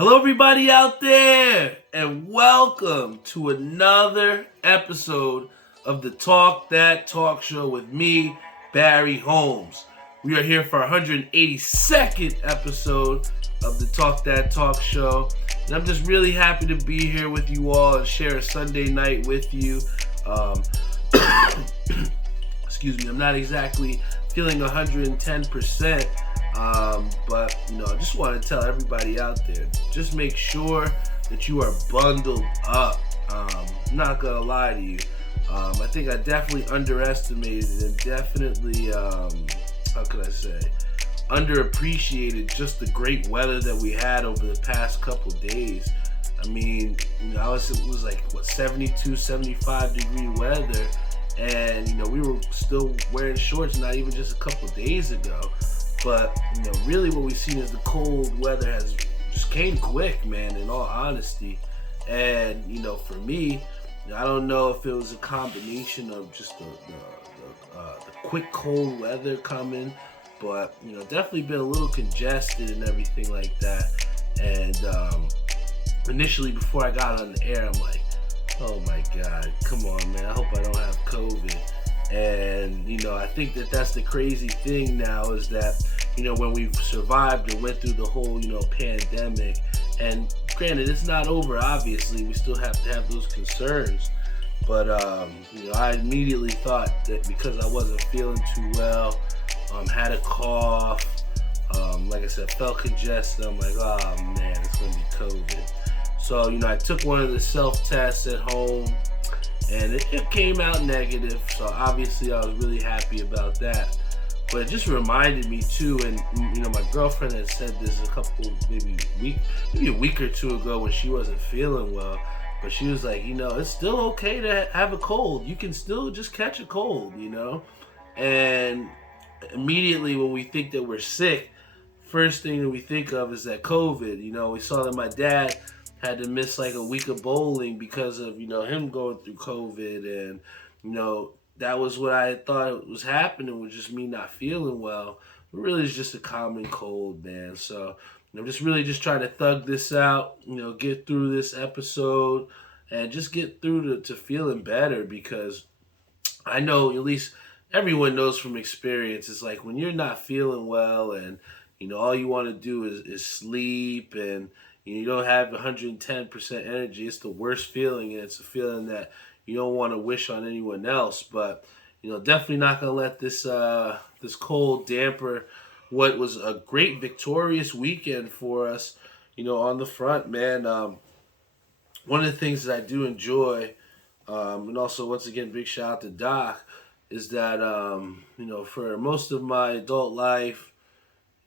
Hello, everybody out there, and welcome to another episode of the Talk That Talk Show with me, Barry Holmes. We are here for our 182nd episode of the Talk That Talk Show, and I'm just really happy to be here with you all and share a Sunday night with you. Excuse me, I'm not exactly feeling 110%. But I just want to tell everybody out there, just make sure that you are bundled up. I'm not gonna lie to you. I think I definitely underestimated and definitely, how could I say, underappreciated just the great weather that we had over the past couple days. I mean, it was like 72, 75 degree weather, and we were still wearing shorts not even just a couple days ago. But, really what we've seen is the cold weather has just came quick, man, in all honesty. And, for me, I don't know if it was a combination of just the quick cold weather coming, but, definitely been a little congested and everything like that. And initially, before I got on the air, I'm like, oh my God, come on, man, I hope I don't have COVID. And, I think that's the crazy thing now is that, when we've survived and went through the whole, pandemic, and granted, it's not over, obviously, we still have to have those concerns. But, I immediately thought that because I wasn't feeling too well, had a cough, like I said, felt congested, I'm like, oh man, it's going to be COVID. So, I took one of the self-tests at home, and it came out negative, so obviously I was really happy about that. But it just reminded me too, and my girlfriend had said this maybe a week or two ago when she wasn't feeling well. But she was like, it's still okay to have a cold. You can still just catch a cold, And immediately when we think that we're sick, first thing that we think of is that COVID. We saw that my dad had to miss like a week of bowling because of, him going through COVID. And, that was what I thought was happening, was just me not feeling well. But really it's just a common cold, man. So I'm just trying to thug this out, get through this episode and just get through to feeling better, because I know, at least everyone knows from experience, it's like when you're not feeling well and, all you want to do is sleep, and you don't have 110% energy. It's the worst feeling, and it's a feeling that you don't want to wish on anyone else. But definitely not gonna let this cold damper what was a great victorious weekend for us. On the front, man. One of the things that I do enjoy, and also once again, big shout out to Doc, is that for most of my adult life,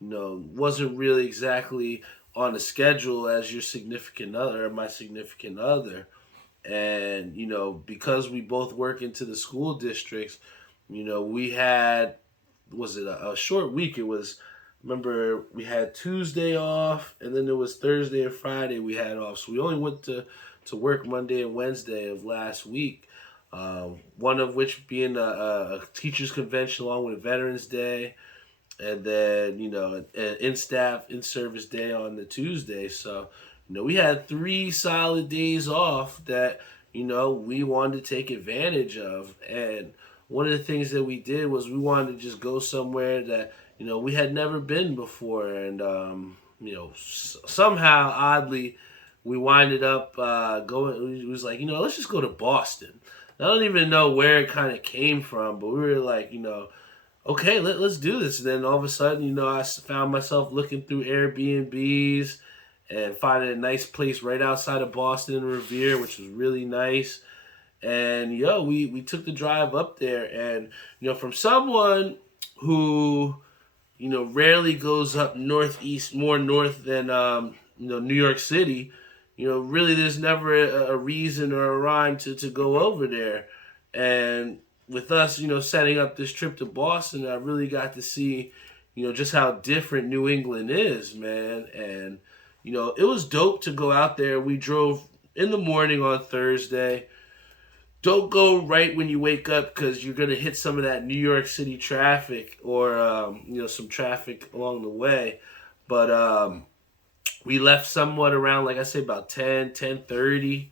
wasn't really exactly on a schedule as your significant other or my significant other. And, because we both work into the school districts, we had, was it a short week? It was, remember, we had Tuesday off, and then there was Thursday and Friday we had off. So we only went to work Monday and Wednesday of last week. One of which being a teachers convention along with Veterans Day. And then, an in-staff, in-service day on the Tuesday. So, we had 3 solid days off that, we wanted to take advantage of. And one of the things that we did was we wanted to just go somewhere that, we had never been before. And, somehow, oddly, we winded up going, it was like, let's just go to Boston. I don't even know where it kind of came from, but we were like, okay, let's do this. And then all of a sudden, I found myself looking through Airbnbs and finding a nice place right outside of Boston and Revere, which was really nice. And, we took the drive up there. And, from someone who, rarely goes up northeast, more north than, New York City, really there's never a reason or a rhyme to go over there. And with us, setting up this trip to Boston, I really got to see, just how different New England is, man. And, it was dope to go out there. We drove in the morning on Thursday. Don't go right when you wake up, because you're going to hit some of that New York City traffic or, some traffic along the way. But We left somewhat around, like I say, about 10:30,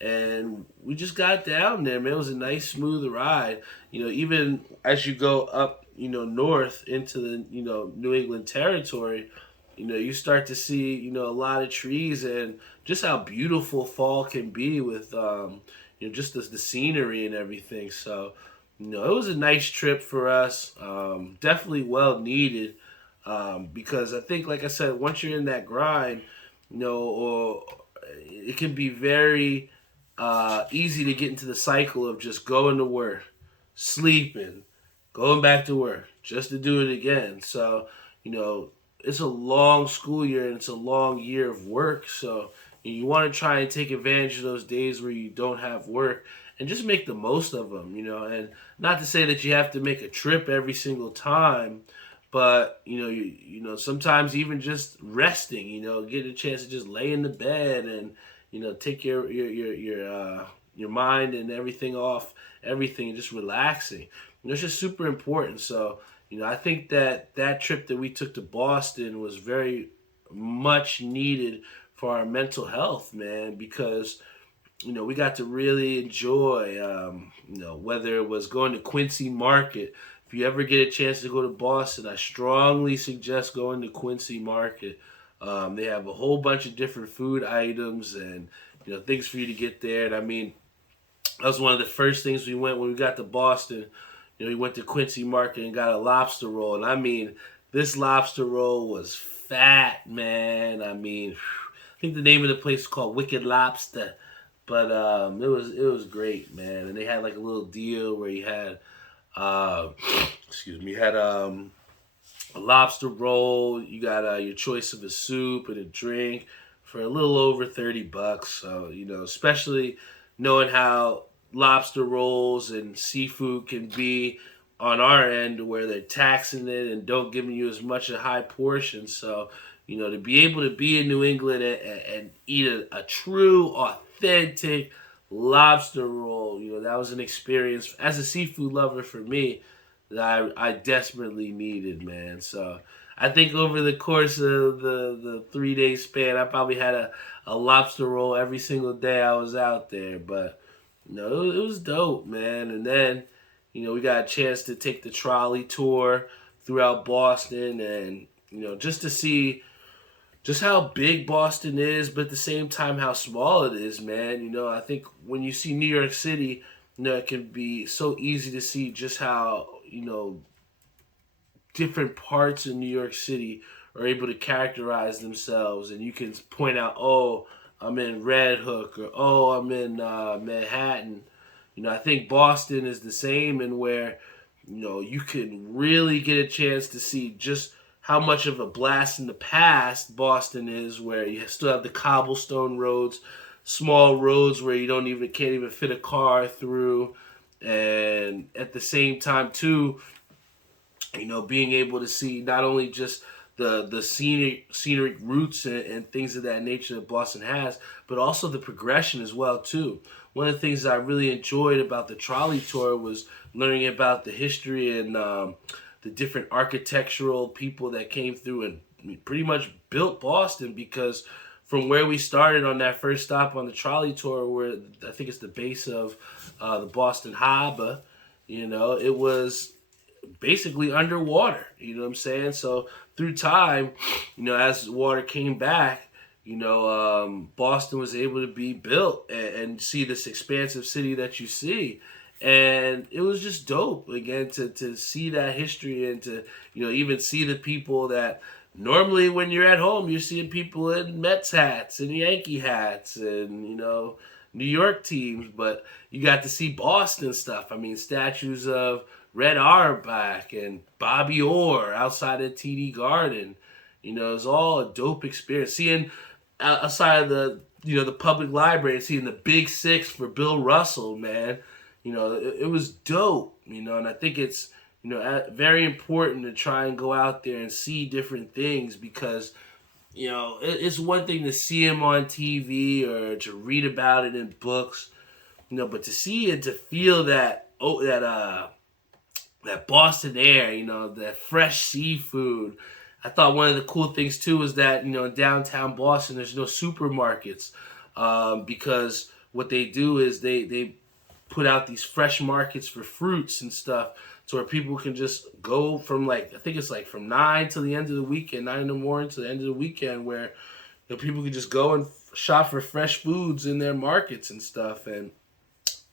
and we just got down there, man. It was a nice, smooth ride. Even as you go up, north into the, New England territory, you start to see, a lot of trees and just how beautiful fall can be with, just the scenery and everything. So, it was a nice trip for us. Definitely well needed. Because I think, like I said, once you're in that grind, or it can be very easy to get into the cycle of just going to work, sleeping, going back to work, just to do it again. So, you know, it's a long school year and it's a long year of work. So, you want to try and take advantage of those days where you don't have work and just make the most of them, and not to say that you have to make a trip every single time, but sometimes even just resting, get a chance to just lay in the bed and take your mind and everything off everything and just relaxing. It's just super important. So I think that trip that we took to Boston was very much needed for our mental health, man, because we got to really enjoy, whether it was going to Quincy Market. If you ever get a chance to go to Boston, I strongly suggest going to Quincy Market. They have a whole bunch of different food items and things for you to get there. And I mean, that was one of the first things we went when we got to Boston. We went to Quincy Market and got a lobster roll. And I mean, this lobster roll was fat, man. I mean, I think the name of the place is called Wicked Lobster. But it was great, man. And they had like a little deal where you had uh, a lobster roll. You got your choice of a soup and a drink for a little over $30. So especially knowing how lobster rolls and seafood can be on our end, where they're taxing it and don't giving you as much a high portion. So to be able to be in New England and eat a true, authentic lobster roll, that was an experience as a seafood lover for me that I desperately needed, man. So I think over the course of the 3 day span, I probably had a lobster roll every single day I was out there. But it was dope, man. And then we got a chance to take the trolley tour throughout Boston, and just to see just how big Boston is, but at the same time how small it is, man. I think when you see New York City, it can be so easy to see just how different parts of New York City are able to characterize themselves, and you can point out, oh, I'm in Red Hook, or oh, I'm in Manhattan. I think Boston is the same, and where you can really get a chance to see just how much of a blast in the past Boston is, where you still have the cobblestone roads, small roads where you can't even fit a car through, and at the same time too, being able to see not only just the scenic routes and things of that nature that Boston has, but also the progression as well too. One of the things that I really enjoyed about the trolley tour was learning about the history and the different architectural people that came through and pretty much built Boston. Because from where we started on that first stop on the trolley tour, where I think it's the base of the Boston Harbor, it was basically underwater. You know what I'm saying? So through time, as water came back, Boston was able to be built and see this expansive city that you see. And it was just dope, again, to see that history and to, even see the people that normally when you're at home, you're seeing people in Mets hats and Yankee hats and, New York teams. But you got to see Boston stuff. I mean, statues of Red Auerbach and Bobby Orr outside of TD Garden. It's all a dope experience. Seeing outside of the public library, seeing the Big Six for Bill Russell, man. It was dope. And I think it's very important to try and go out there and see different things, because it's one thing to see them on TV or to read about it in books, but to see and to feel that that Boston air, that fresh seafood. I thought one of the cool things too is that in downtown Boston there's no supermarkets, because what they do is they put out these fresh markets for fruits and stuff, to where people can just go from, like, I think it's like from 9 to the end of the weekend, 9 in the morning to the end of the weekend, where people can just go and shop for fresh foods in their markets and stuff, and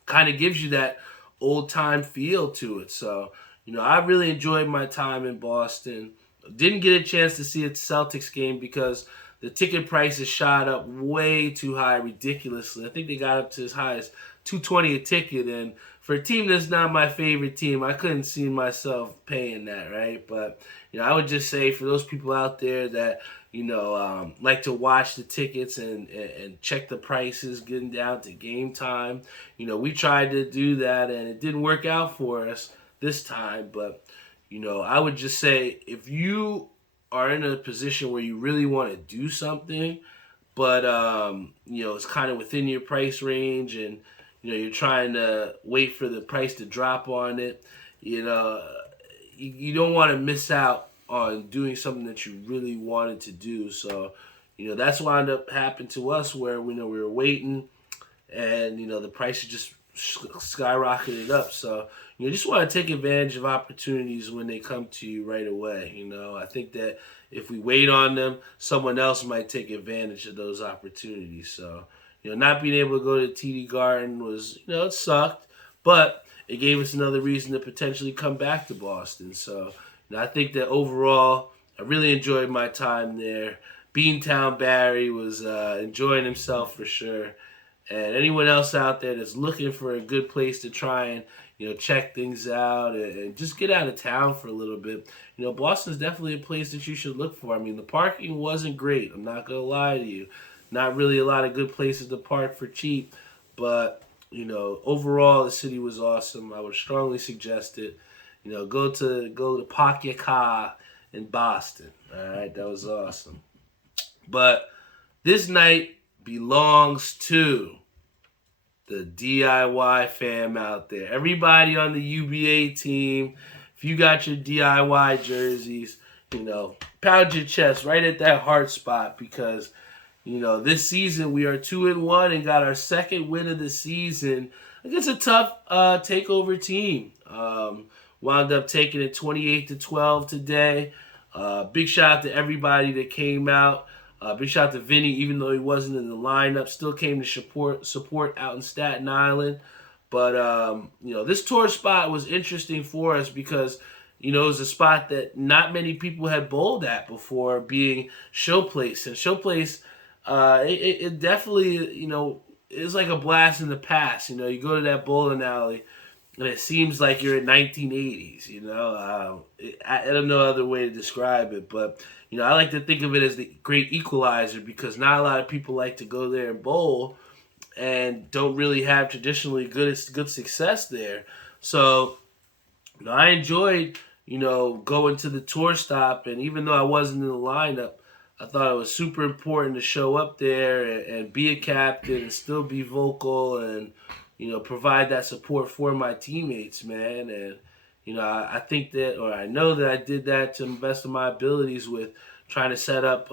kind of gives you that old time feel to it. So, I really enjoyed my time in Boston. Didn't get a chance to see a Celtics game because the ticket prices shot up way too high, ridiculously. I think they got up to as high as $220 a ticket, and for a team that's not my favorite team, I couldn't see myself paying that, right? But I would just say, for those people out there that like to watch the tickets and check the prices, getting down to game time, we tried to do that and it didn't work out for us this time. But I would just say, if you are in a position where you really want to do something, but it's kind of within your price range, and you're trying to wait for the price to drop on it, you don't want to miss out on doing something that you really wanted to do. So that's what ended up happening to us, where we were waiting, and the prices just skyrocketed up. So you just want to take advantage of opportunities when they come to you right away. I think that if we wait on them, someone else might take advantage of those opportunities. So not being able to go to TD Garden was, it sucked, but it gave us another reason to potentially come back to Boston. So I think that overall, I really enjoyed my time there. Beantown Barry was enjoying himself for sure. And anyone else out there that's looking for a good place to try and check things out and just get out of town for a little bit, Boston's definitely a place that you should look for. I mean, the parking wasn't great. I'm not gonna lie to you. Not really a lot of good places to park for cheap, but overall the city was awesome. I would strongly suggest it. Go to Park Your Car in Boston. All right, that was awesome. But this night belongs to the D.I.Y fam out there. Everybody on the UBA team, if you got your D.I.Y jerseys, pound your chest right at that heart spot, because this season we are 2-1 and got our second win of the season against a tough takeover team. Wound up taking it 28-12 today. Big shout out to everybody that came out. Big shout out to Vinny, even though he wasn't in the lineup, still came to support out in Staten Island. But this tour spot was interesting for us because it was a spot that not many people had bowled at before, being Showplace. And Showplace, it definitely, is like a blast in the past. You go to that bowling alley, and it seems like you're in 1980s. I don't know other way to describe it, but I like to think of it as the great equalizer, because not a lot of people like to go there and bowl, and don't really have traditionally good success there. So I enjoyed going to the tour stop, and even though I wasn't in the lineup, I thought it was super important to show up there and be a captain and still be vocal and provide that support for my teammates, man. And I think that, or I know that I did that to the best of my abilities with trying to set up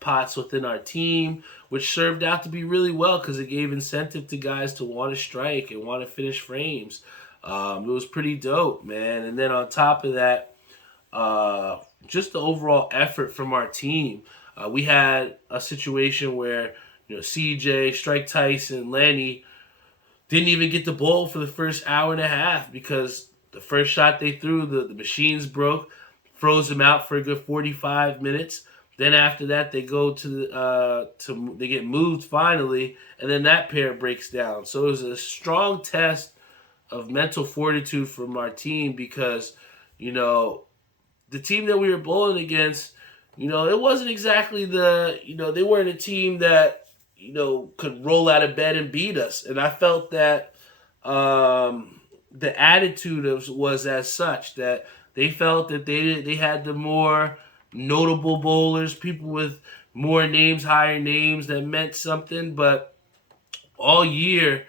pots within our team, which served out to be really well because it gave incentive to guys to want to strike and want to finish frames. It was pretty dope, man. And then on top of that, just the overall effort from our team. We had a situation where CJ, Strike Tyson, Lenny didn't even get the bowl for the first hour and a half because the first shot they threw, the machines broke, froze them out for a good 45 minutes. Then after that, they go they get moved finally, and then that pair breaks down. So it was a strong test of mental fortitude from our team because, the team that we were bowling against, it wasn't exactly they weren't a team that, could roll out of bed and beat us. And I felt that the attitude was as such, that they felt that they had the more notable bowlers, people with more names, higher names that meant something. But all year,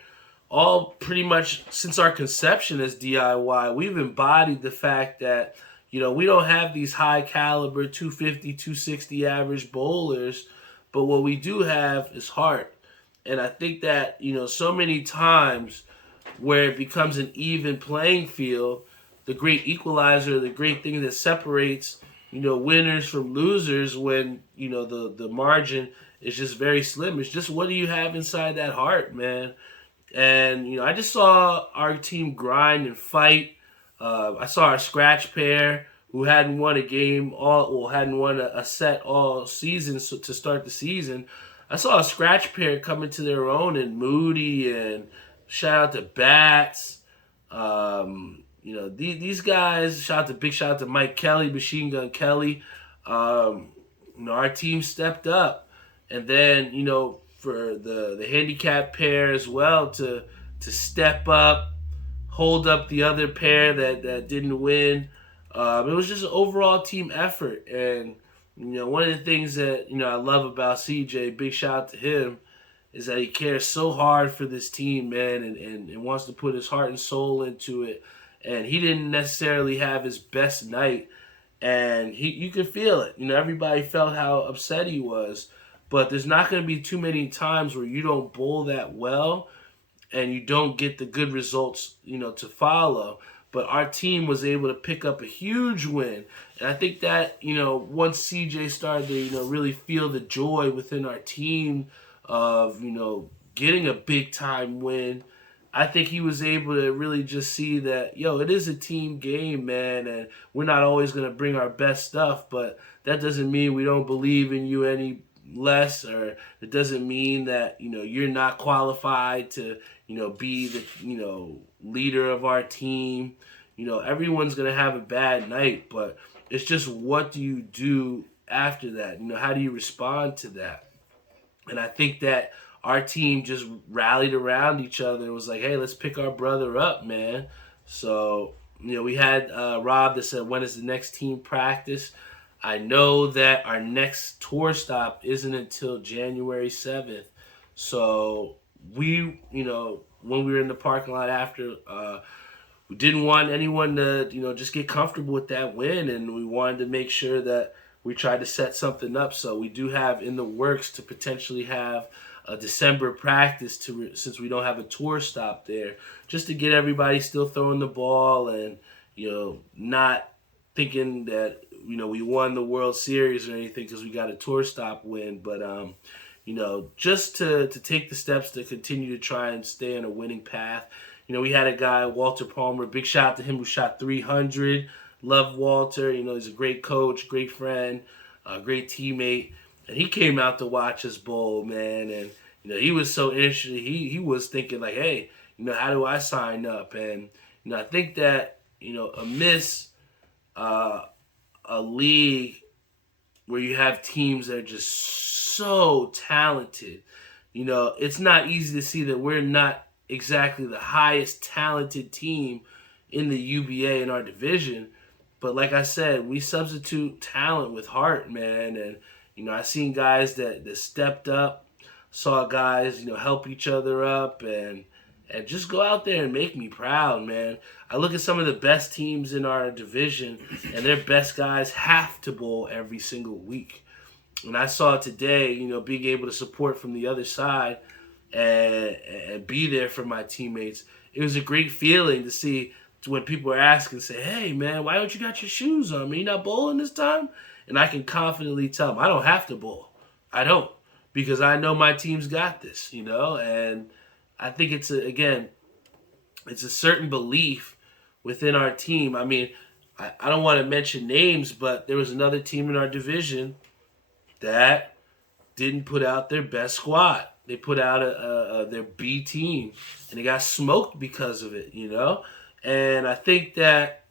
all pretty much since our conception as DIY, we've embodied the fact that, We don't have these high caliber 250, 260 average bowlers, but what we do have is heart. And I think that, so many times where it becomes an even playing field, the great equalizer, the great thing that separates, winners from losers when, the margin is just very slim. It's just what do you have inside that heart, man? And, I just saw our team grind and fight. I saw our scratch pair who hadn't won a game hadn't won a set all season to start the season. I saw a scratch pair come into their own, and Moody, and shout out to Bats. These guys, big shout out to Mike Kelly, Machine Gun Kelly. Our team stepped up. And then, for the handicap pair as well to step up, hold up the other pair that didn't win. It was just an overall team effort. And, one of the things that, I love about CJ, big shout out to him, is that he cares so hard for this team, man, and wants to put his heart and soul into it. And he didn't necessarily have his best night. And you could feel it. Everybody felt how upset he was. But there's not going to be too many times where you don't bowl that well and you don't get the good results, to follow. But our team was able to pick up a huge win. And I think that, once CJ started to, really feel the joy within our team of, getting a big-time win, I think he was able to really just see that, it is a team game, man, and we're not always going to bring our best stuff, but that doesn't mean we don't believe in you any less, or it doesn't mean that you're not qualified to be the leader of our team. Everyone's gonna have a bad night, but it's just what do you do after that? How do you respond to that? And I think that our team just rallied around each other and was like, hey, let's pick our brother up, man. So we had Rob that said, when is the next team practice? I know that our next tour stop isn't until January 7th. So we, when we were in the parking lot after, we didn't want anyone to, just get comfortable with that win. And we wanted to make sure that we tried to set something up. So we do have in the works to potentially have a December practice since we don't have a tour stop there, just to get everybody still throwing the ball and, not thinking that, we won the World Series or anything because we got a tour stop win. But, just to take the steps to continue to try and stay on a winning path. We had a guy, Walter Palmer, big shout out to him, who shot 300. Love Walter. He's a great coach, great friend, great teammate. And he came out to watch us bowl, man. And, he was so interested. He was thinking like, hey, how do I sign up? And, I think that, amidst a league where you have teams that are just so talented, it's not easy to see that we're not exactly the highest talented team in the UBA in our division. But like I said, we substitute talent with heart, man. And, I seen guys that stepped up, saw guys, help each other up and just go out there and make me proud, man. I look at some of the best teams in our division, and their best guys have to bowl every single week. And I saw today, being able to support from the other side and be there for my teammates. It was a great feeling to see when people are asking, say, hey, man, why don't you got your shoes on? Man, you not bowling this time? And I can confidently tell them, I don't have to bowl. I don't, because I know my team's got this, and I think it's a certain belief within our team. I mean, I don't want to mention names, but there was another team in our division that didn't put out their best squad. They put out their B team, and they got smoked because of it, And I think that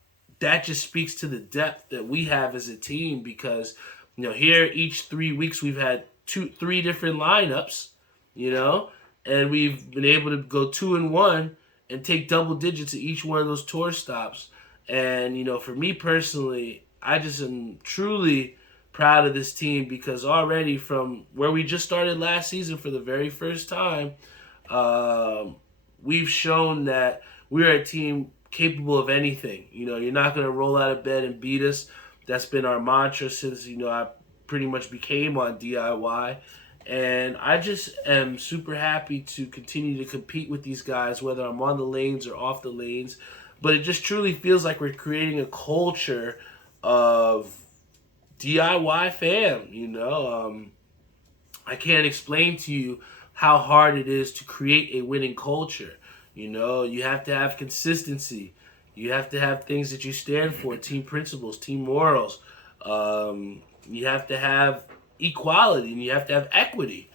just speaks to the depth that we have as a team because, here each 3 weeks we've had 3 different lineups, and we've been able to go 2-1 and take double digits at each one of those tour stops. And, for me personally, I just am truly proud of this team because already from where we just started last season for the very first time, we've shown that we're a team capable of anything. You're not going to roll out of bed and beat us. That's been our mantra since, I pretty much became on D.I.Y. And I just am super happy to continue to compete with these guys, whether I'm on the lanes or off the lanes. But it just truly feels like we're creating a culture of D.I.Y. fam. I can't explain to you how hard it is to create a winning culture. You have to have consistency. You have to have things that you stand for, team principles, team morals. You have to have equality and you have to have equity.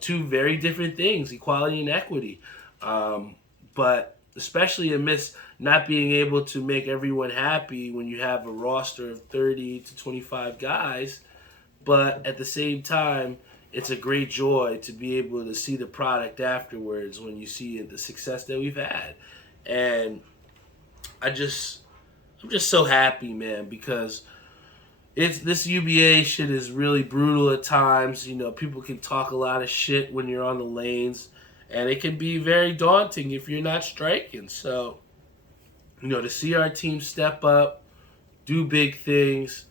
Two very different things, equality and equity. But especially amidst not being able to make everyone happy when you have a roster of 30 to 25 guys, but at the same time, it's a great joy to be able to see the product afterwards when you see the success that we've had. And I'm just so happy, man, because this UBA shit is really brutal at times. People can talk a lot of shit when you're on the lanes, and it can be very daunting if you're not striking. So, to see our team step up, do big things,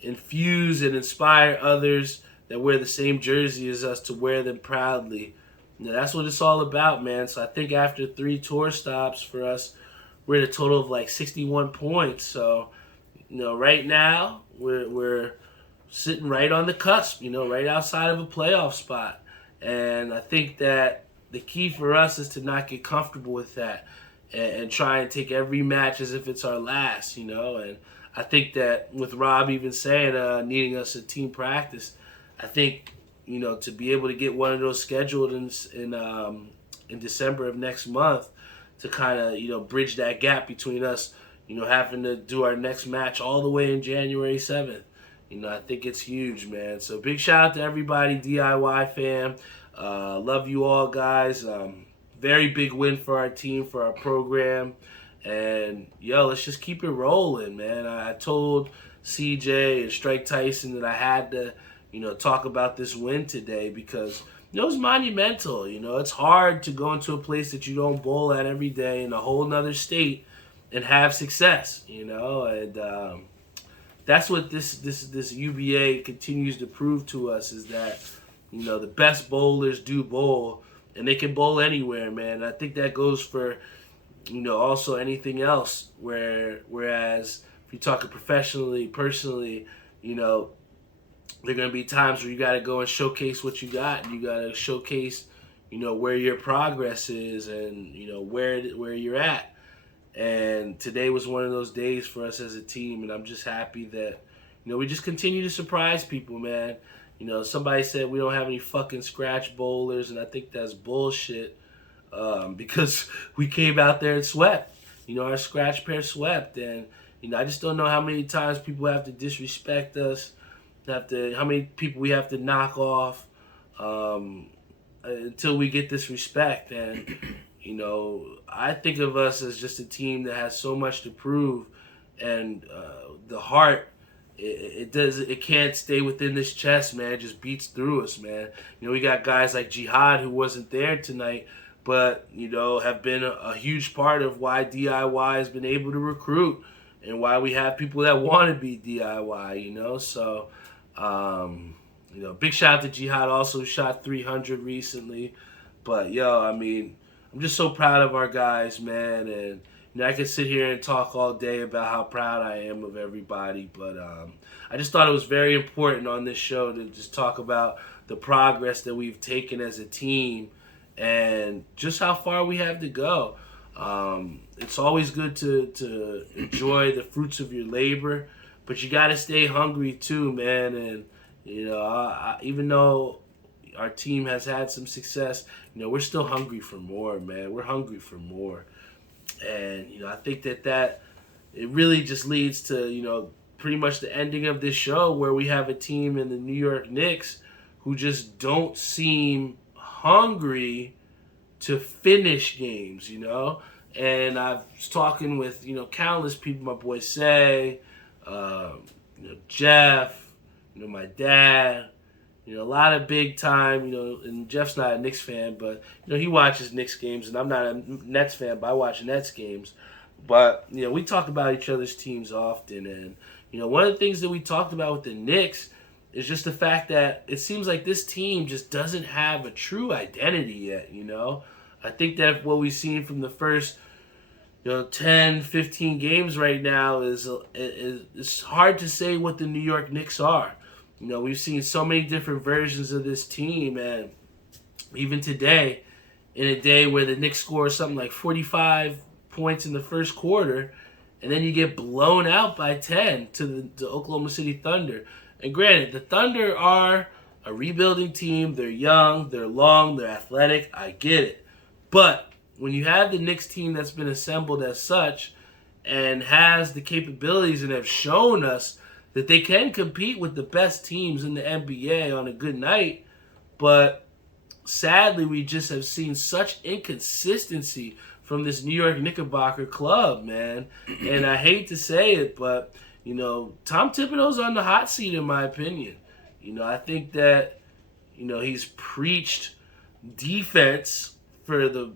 infuse and inspire others that wear the same jersey as us to wear them proudly. That's what it's all about, man. So I think after 3 tour stops for us, we're at a total of like 61 points. So, right now we're sitting right on the cusp, right outside of a playoff spot. And I think that the key for us is to not get comfortable with that and try and take every match as if it's our last, And I think that with Rob even saying needing us at team practice, I think, to be able to get one of those scheduled in December of next month to kind of, bridge that gap between us, having to do our next match all the way in January 7th. I think it's huge, man. So big shout out to everybody, D.I.Y. fam. Love you all, guys. Very big win for our team, for our program. And, let's just keep it rolling, man. I told CJ and Strike Tyson that I had to, talk about this win today because, it was monumental. It's hard to go into a place that you don't bowl at every day in a whole nother state and have success, and that's what this UBA continues to prove to us is that, the best bowlers do bowl, and they can bowl anywhere, man. I think that goes for, also anything else. Whereas if you're talking professionally, personally, there are going to be times where you got to go and showcase what you got, and you got to showcase, where your progress is and, where you're at. And today was one of those days for us as a team, and I'm just happy that, we just continue to surprise people, man. Somebody said we don't have any fucking scratch bowlers, and I think that's bullshit because we came out there and swept. Our scratch pair swept, and, I just don't know how many times people have to disrespect us, how many people we have to knock off until we get this respect. And, I think of us as just a team that has so much to prove, and the heart, it can't stay within this chest, man. It just beats through us, man. We got guys like Jihad who wasn't there tonight, but, have been a huge part of why D.I.Y. has been able to recruit and why we have people that want to be D.I.Y., So, big shout out to Jihad, also shot 300 recently. But, I'm just so proud of our guys, man. And, I could sit here and talk all day about how proud I am of everybody. But I just thought it was very important on this show to just talk about the progress that we've taken as a team and just how far we have to go. It's always good to enjoy the fruits of your labor, but you got to stay hungry too, man. And, even though our team has had some success, we're still hungry for more, man. We're hungry for more. And, I think that it really just leads to, pretty much the ending of this show where we have a team in the New York Knicks who just don't seem hungry to finish games, And I was talking with, countless people, my boy Say, Jeff, my dad, a lot of big time, and Jeff's not a Knicks fan, but, he watches Knicks games, and I'm not a Nets fan, but I watch Nets games. But, we talk about each other's teams often. And, one of the things that we talked about with the Knicks is just the fact that it seems like this team just doesn't have a true identity yet. I think that what we've seen from the first 10, 15 games right now is it's hard to say what the New York Knicks are. We've seen so many different versions of this team, and even today, in a day where the Knicks score something like 45 points in the first quarter, and then you get blown out by 10 to the Oklahoma City Thunder. And granted, the Thunder are a rebuilding team. They're young, they're long, they're athletic. I get it. But when you have the Knicks team that's been assembled as such and has the capabilities and have shown us that they can compete with the best teams in the NBA on a good night, but sadly we just have seen such inconsistency from this New York Knickerbocker club, man. And I hate to say it, but, Tom Thibodeau's on the hot seat in my opinion. I think that, he's preached defense for the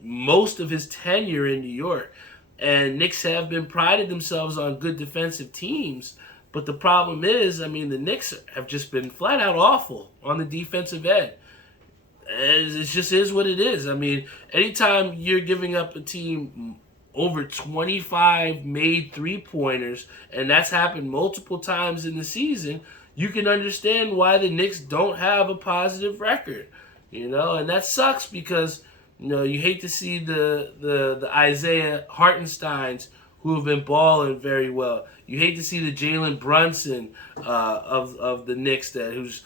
most of his tenure in New York. And Knicks have been prided themselves on good defensive teams. But the problem is, the Knicks have just been flat out awful on the defensive end. It just is what it is. Anytime you're giving up a team over 25 made three-pointers, and that's happened multiple times in the season, you can understand why the Knicks don't have a positive record. And that sucks because, you hate to see the Isaiah Hartensteins who have been balling very well. You hate to see the Jalen Brunson of the Knicks who's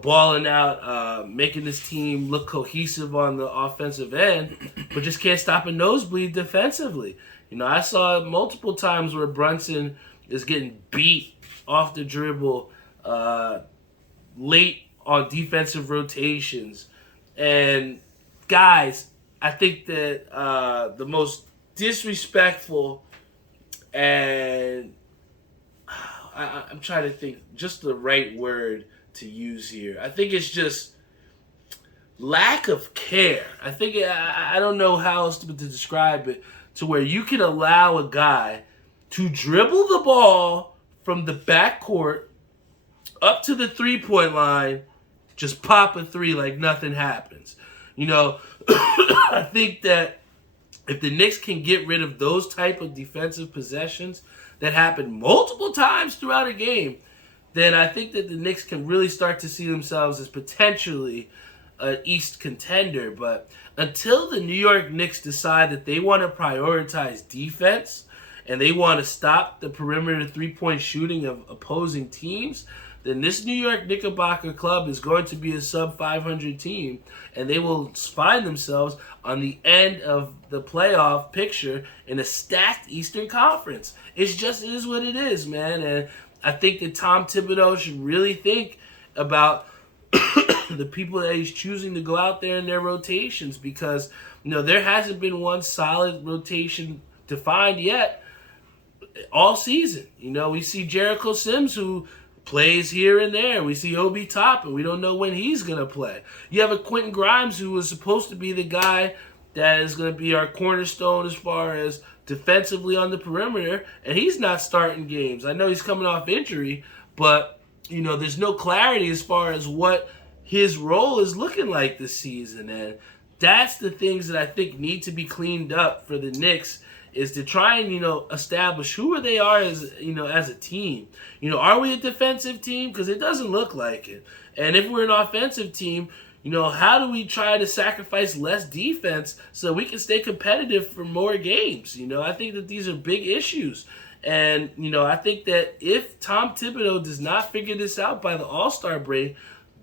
balling out, making this team look cohesive on the offensive end, but just can't stop a nosebleed defensively. I saw it multiple times where Brunson is getting beat off the dribble late on defensive rotations. And guys, I think that the most disrespectful and I'm trying to think just the right word to use here. I think it's just lack of care. I don't know how else to describe it, to where you can allow a guy to dribble the ball from the backcourt up to the three-point line, just pop a three like nothing happens. I think that if the Knicks can get rid of those type of defensive possessions that happen multiple times throughout a game, then I think that the Knicks can really start to see themselves as potentially an East contender. But until the New York Knicks decide that they want to prioritize defense and they want to stop the perimeter three-point shooting of opposing teams, then this New York Knickerbocker club is going to be a sub-500 team, and they will find themselves on the end of the playoff picture in a stacked Eastern Conference. It is what it is, man. And I think that Tom Thibodeau should really think about the people that he's choosing to go out there in their rotations, because there hasn't been one solid rotation defined yet all season. We see Jericho Sims, who plays here and there. We see Obi Toppin. We don't know when he's going to play. You have a Quentin Grimes who was supposed to be the guy that is going to be our cornerstone as far as defensively on the perimeter, and he's not starting games. I know he's coming off injury, but there's no clarity as far as what his role is looking like this season. And that's the things that I think need to be cleaned up for the Knicks, is to try and, establish who they are as a team. Are we a defensive team? Because it doesn't look like it. And if we're an offensive team, how do we try to sacrifice less defense so we can stay competitive for more games? I think that these are big issues. And, I think that if Tom Thibodeau does not figure this out by the All-Star break,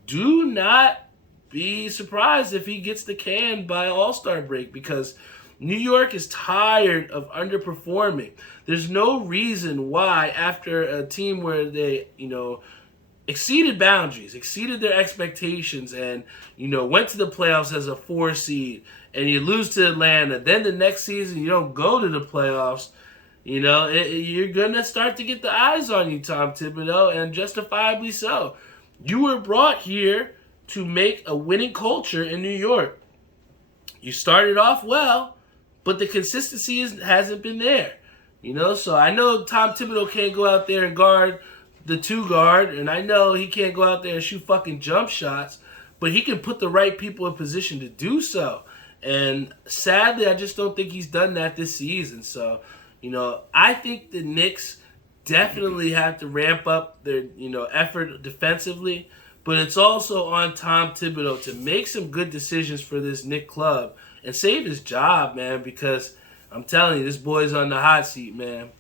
do not be surprised if he gets the can by All-Star break, because New York is tired of underperforming. There's no reason why, after a team where they, exceeded boundaries, exceeded their expectations, and, went to the playoffs as a 4 seed, and you lose to Atlanta, then the next season you don't go to the playoffs, you're going to start to get the eyes on you, Tom Thibodeau, and justifiably so. You were brought here to make a winning culture in New York. You started off well, but the consistency hasn't been there. So I know Tom Thibodeau can't go out there and guard the 2 guard, and I know he can't go out there and shoot fucking jump shots, but he can put the right people in position to do so. And sadly, I just don't think he's done that this season. So, I think the Knicks definitely have to ramp up their, effort defensively, but it's also on Tom Thibodeau to make some good decisions for this Knicks club and save his job, man, because I'm telling you, this boy's on the hot seat, man.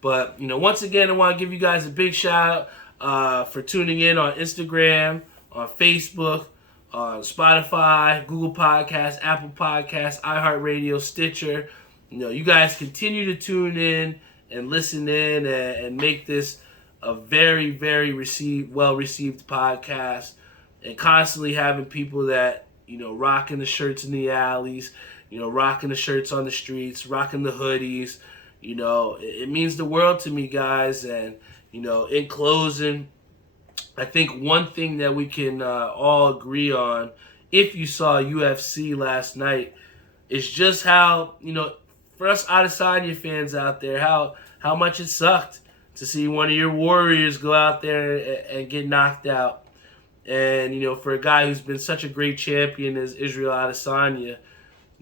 But, once again, I want to give you guys a big shout out for tuning in on Instagram, on Facebook, on Spotify, Google Podcasts, Apple Podcasts, iHeartRadio, Stitcher. You guys continue to tune in and listen in and make this a very, very well-received podcast, and constantly having people that, rocking the shirts in the alleys, rocking the shirts on the streets, rocking the hoodies. It means the world to me, guys. And, in closing, I think one thing that we can all agree on, if you saw UFC last night, is just how, for us Adesanya fans out there, how much it sucked to see one of your warriors go out there and get knocked out. And, for a guy who's been such a great champion as Israel Adesanya,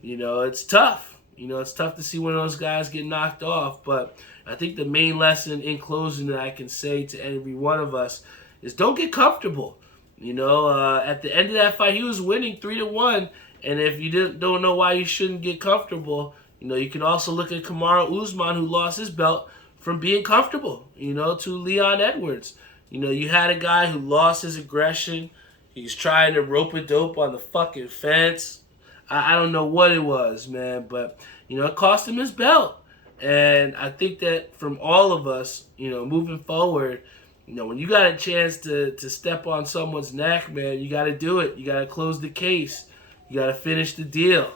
it's tough. It's tough to see one of those guys get knocked off. But I think the main lesson in closing that I can say to every one of us is don't get comfortable. At the end of that fight, he was winning 3-1. And if you don't know why you shouldn't get comfortable, you can also look at Kamaru Usman, who lost his belt from being comfortable, to Leon Edwards. You had a guy who lost his aggression. He's trying to rope-a-dope on the fucking fence. I don't know what it was, man, but, it cost him his belt. And I think that from all of us, moving forward, when you got a chance to step on someone's neck, man, you got to do it. You got to close the case. You got to finish the deal.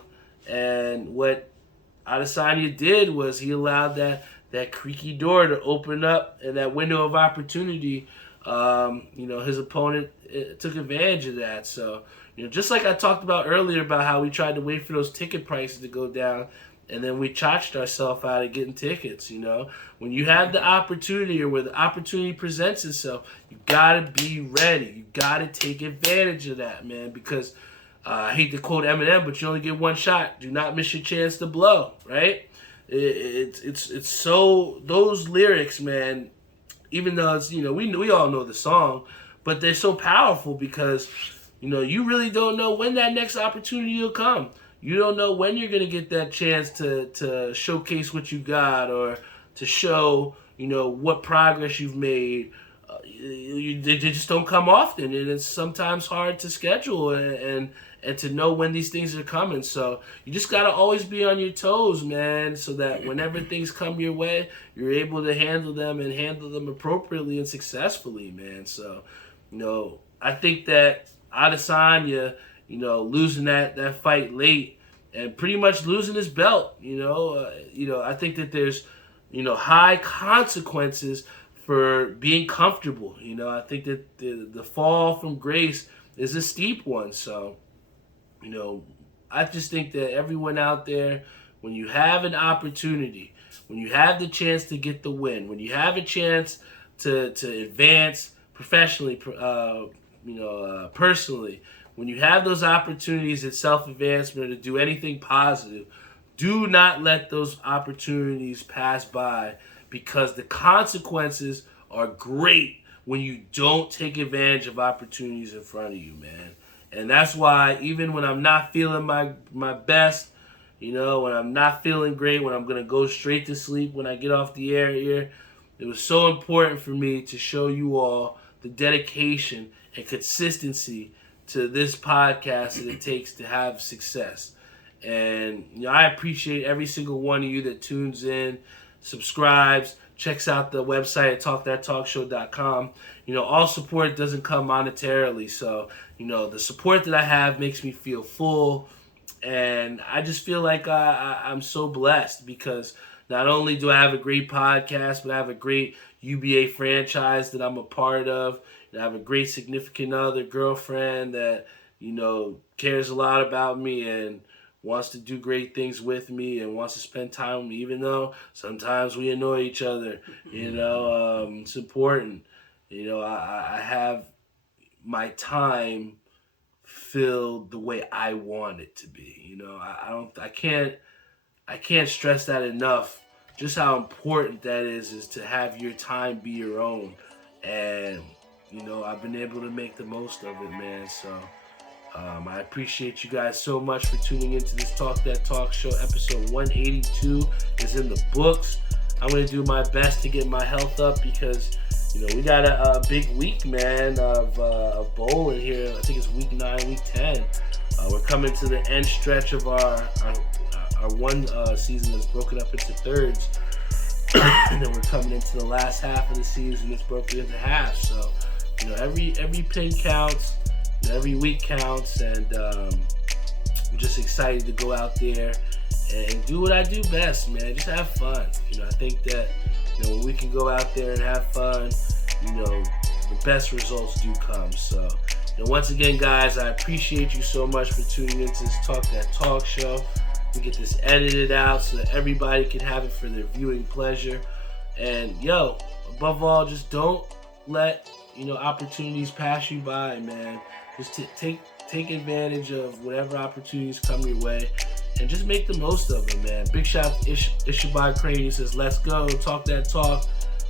And what Adesanya did was he allowed that creaky door to open up, and that window of opportunity, his opponent took advantage of that. So, just like I talked about earlier about how we tried to wait for those ticket prices to go down, and then we charged ourselves out of getting tickets. When you have the opportunity, or where the opportunity presents itself, you gotta be ready. You gotta take advantage of that, man, because I hate to quote Eminem, but you only get one shot. Do not miss your chance to blow, right? It's so, those lyrics, man, even though it's, we all know the song, but they're so powerful because, you really don't know when that next opportunity will come. You don't know when you're going to get that chance to showcase what you got, or to show, what progress you've made. They just don't come often, and it's sometimes hard to schedule and to know when these things are coming. So you just got to always be on your toes, man, so that whenever things come your way, you're able to handle them appropriately and successfully, man. So, I think that Adesanya, losing that fight late and pretty much losing his belt, I think that there's, high consequences for being comfortable. I think that the fall from grace is a steep one. So, I just think that everyone out there, when you have an opportunity, when you have the chance to get the win, when you have a chance to advance professionally, personally, when you have those opportunities at self-advancement or to do anything positive, do not let those opportunities pass by, because the consequences are great when you don't take advantage of opportunities in front of you, man. And that's why even when I'm not feeling my best, when I'm not feeling great, when I'm going to go straight to sleep when I get off the air here, it was so important for me to show you all the dedication and consistency to this podcast that it takes to have success. And, I appreciate every single one of you that tunes in, subscribes, checks out the website at talkthattalkshow.com. All support doesn't come monetarily. So, the support that I have makes me feel full. And I just feel like I'm so blessed, because not only do I have a great podcast, but I have a great UBA franchise that I'm a part of. And I have a great significant other, girlfriend that, cares a lot about me. And wants to do great things with me and wants to spend time with me, even though sometimes we annoy each other. It's important. I have my time filled the way I want it to be. I can't stress that enough. Just how important that is to have your time be your own, and I've been able to make the most of it, man. So I appreciate you guys so much for tuning into this Talk That Talk show. Episode 182 is in the books. I'm going to do my best to get my health up because, we got a big week, man, of bowling here. I think it's week 9, week 10. We're coming to the end stretch of our one season that's broken up into thirds. And then we're coming into the last half of the season that's broken into halves. So, every pin counts. Every week counts, and I'm just excited to go out there and do what I do best, man. Just have fun. I think that when we can go out there and have fun, the best results do come. So, once again, guys, I appreciate you so much for tuning into this Talk That Talk show. We get this edited out so that everybody can have it for their viewing pleasure. And above all, just don't let opportunities pass you by, man. Just take advantage of whatever opportunities come your way, and just make the most of it, man. Big shout out to Ishabad Crane. He says, "Let's go, talk that talk."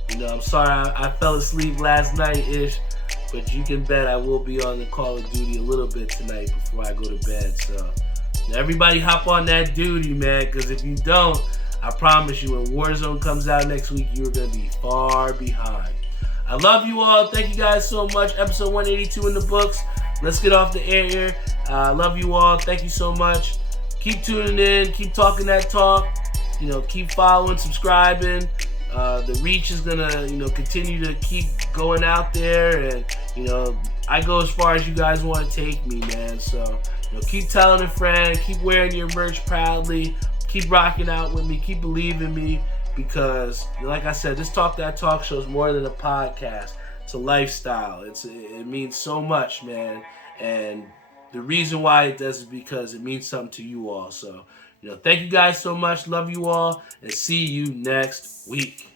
I'm sorry I fell asleep last night, Ish, but you can bet I will be on the Call of Duty a little bit tonight before I go to bed. So everybody hop on that duty, man, because if you don't, I promise you, when Warzone comes out next week, you're going to be far behind. I love you all. Thank you guys so much. Episode 182 in the books. Let's get off the air here. Love you all. Thank you so much. Keep tuning in. Keep talking that talk. Keep following, subscribing. The reach is going to, continue to keep going out there. And, I go as far as you guys want to take me, man. So, keep telling a friend. Keep wearing your merch proudly. Keep rocking out with me. Keep believing me. Because, like I said, this Talk That Talk show is more than a podcast. It's a lifestyle. It means so much, man. And the reason why it does is because it means something to you all. So, thank you guys so much. Love you all. And see you next week.